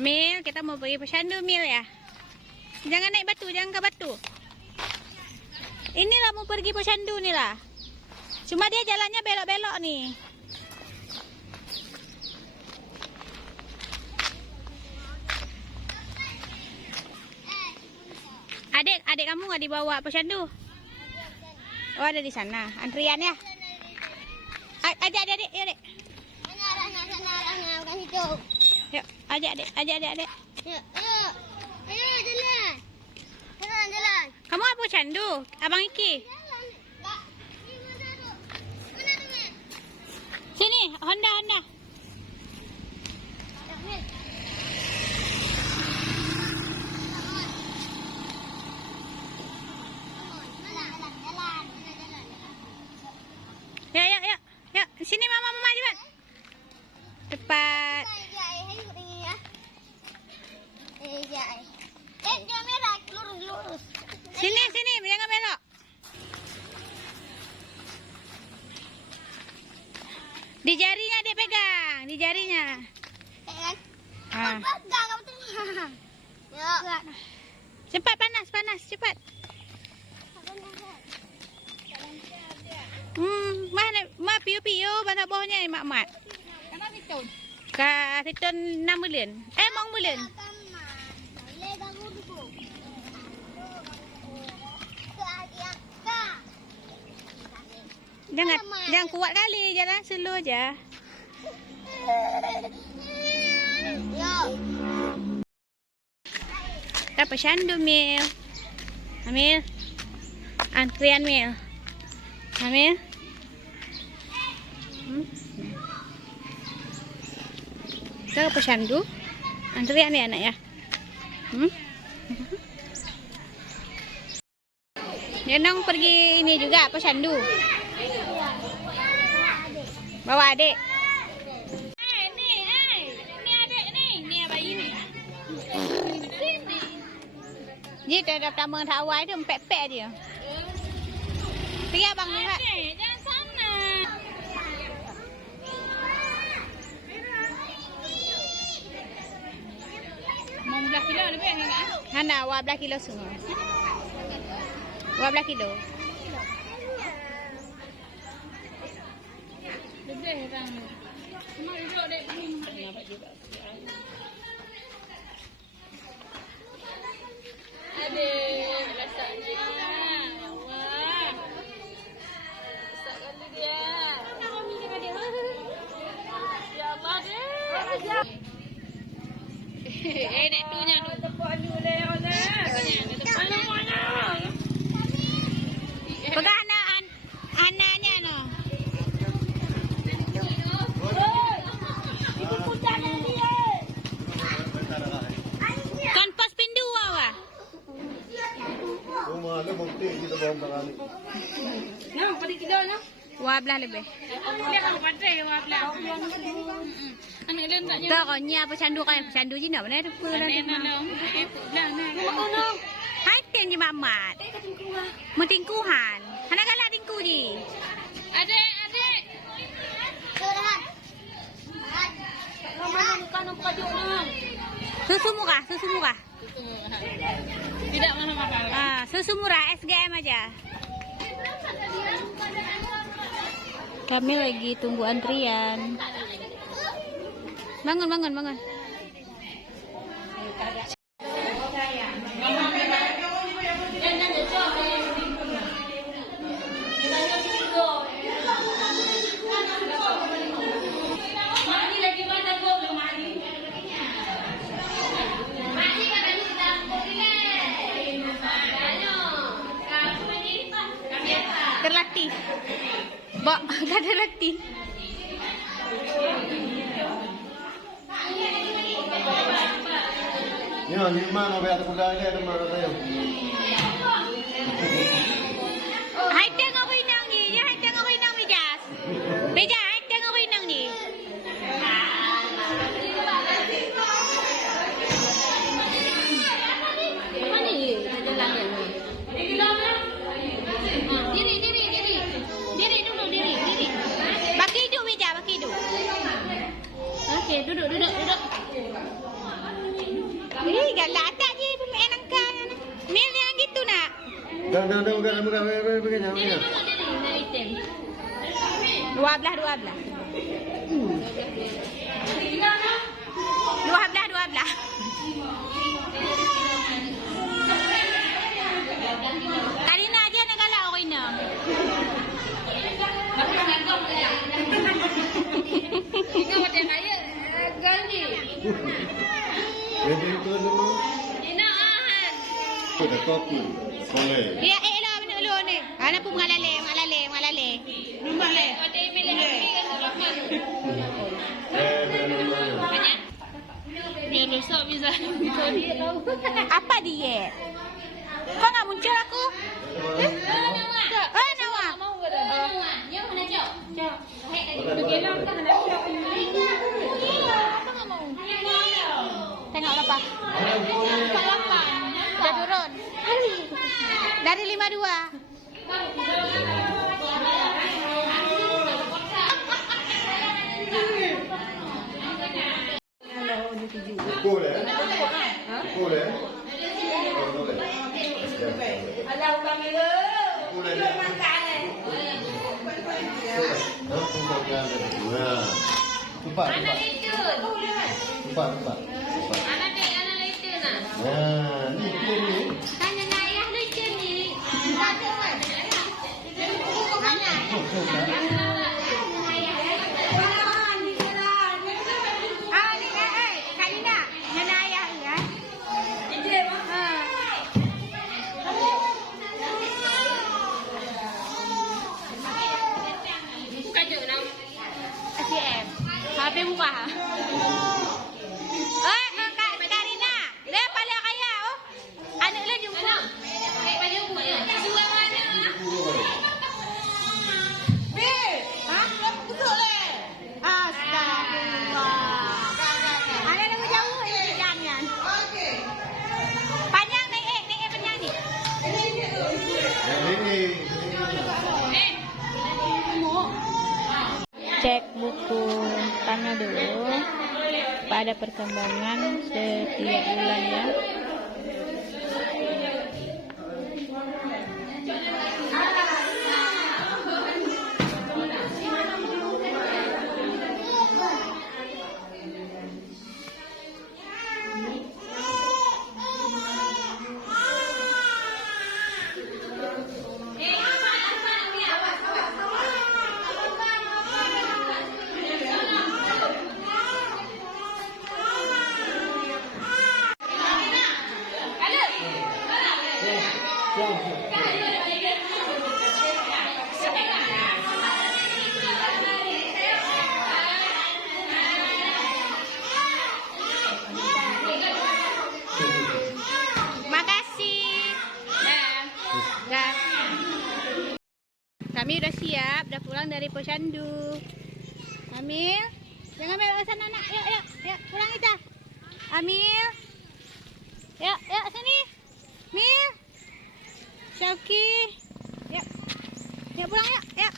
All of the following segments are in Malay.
Amil, kita mau pergi Posyandu, Mil ya. Jangan naik batu, jangan ke batu. Inilah mau pergi Posyandu nih lah. Cuma dia jalannya belok-belok nih. Adik kamu nggak dibawa Posyandu? Oh, ada di sana. Antrian ya? Ajak adik, yuk, Dek. Yuk, ajak adik. Yuk. Ayo jalan. Jalan. Kamu apa Posyandu? Abang Iki. Sini, Honda. Ya. Sini mama cepat. Cepat. Jangan merah, lurus. Sini, jangan belok. Di jarinya dia pegang, di jarinya. Cepat panas, cepat. Ma piu bana bawahnya mak. Ka siton 6 bulan. Mong bulan. Jangan kuat kali, jalan slow aja. Kita Posyandu, Mil. Amil. Antrian, Mil. Amil. Kita ke Posyandu. Antrian ya, anak ya. Jenong pergi ini juga Posyandu. Bawa adik. Ini adik nih. Ini bayi nih. Dia dah pertama awal tu empek-pek dia. Pergi abang ni, Pak. Jangan sana. Mau 12 kilo lebih enggak? Hana, 12 kilo semua. 12 kilo. Lebih orang. Cuma duduk dek ni nampak juga. Adik, rasanya. Allah. Masak kali dia. Ya Allah dek. Nek tunya tu. Tepuk dulu dek. Pegang anaknya no. Kan pos pindu awak. Nah, pada kilo no. 12 lebih. Dia kalau pakai 12. Anak lain tak jalan. Tak nya Posyandu kan Posyandu je nak mana tu pun. Hai ten je mamat. Mentingkuhan. Anak galak tingku je. Adik. Susu murah. Tidak mahal. Susu murah SGM aja. Kami lagi tunggu antrian. Bangun. Terlatih. Gak ada latih. Ya, ni mana biar aku dah ada mana tahu. Hai tengok aku inang ni. Ya, hai tengok aku inang Bejas. Bejas, hai tengok aku inang ni. Mana ni? Jalan dia. Diri dulu. Baki hidup Bejas, baki hidup. Okey, duduk. galak tak je pemain angkat. Mil yang gitu nak. Dah, bukan. Begini. 12. 12. Karina aja nak galak orang Ina. Ina macam kaya gani. Jadi itu nama. Ina ahan. Sudah kopi. Boleh. Ya, lah benda lu ni. Ana pun mengalale. Nombor le. Ada email lagi kan Rahman. Dia besok bisa diet tahu. Apa diet? Kau nak muncul aku? Nawa. Yang mana jauh? Begilang kan ada apa enggak mau? Tengok berapa? 48. Dah turun. Dari 52. Boleh. Boleh. Alah kamera. Boleh. Makan eh. Cepat. Anak lecun. Cepat. Anak lecun nah. Nah, ni. Tanya nak ayah lecun ni. Karina, nana ayah ya. Kajuk nak. ATM. HP buka. Kak Karina, dia paling kaya oh. Anak dia jumpa. Baju punya. Dua mana? Astagfirullah. Ada yang jauh ini jangan. Panjang naik panjang ni. Cek buku tanggal dulu pada perkembangan setiap bulan ya. Kami udah siap, udah pulang dari Posyandu. Amil, jangan ambil sana nak. Yuk, pulang kita. Amil, yuk, sini. Mil, Syauki, yuk pulang yuk.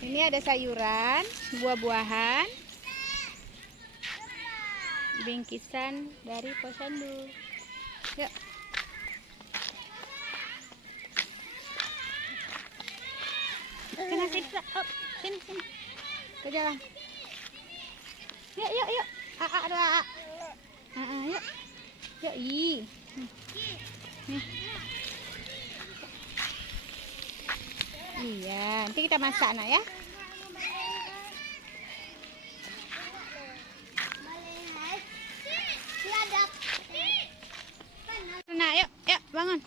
Ini ada sayuran, buah-buahan, bingkisan dari Posyandu. Yuk. Kena siksa. Oh, sini. Ke jalan. Yuk. Doa. Yuk. Nih. Iya, nanti kita masak nak ya. Nah, yuk, bangun.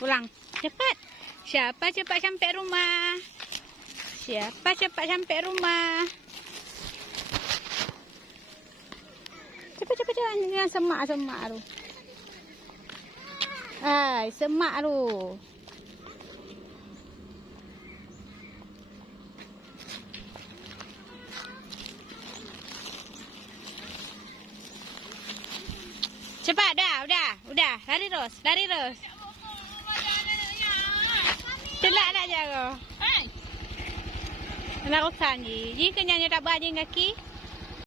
Pulang. Cepat. Siapa cepat sampai rumah? Cepat, jangan semak tu. Semak tu. Cepat, udah. Lari terus. Celak nak jaga. Anak usan ni. Ji kenyanya tak bawa je kaki.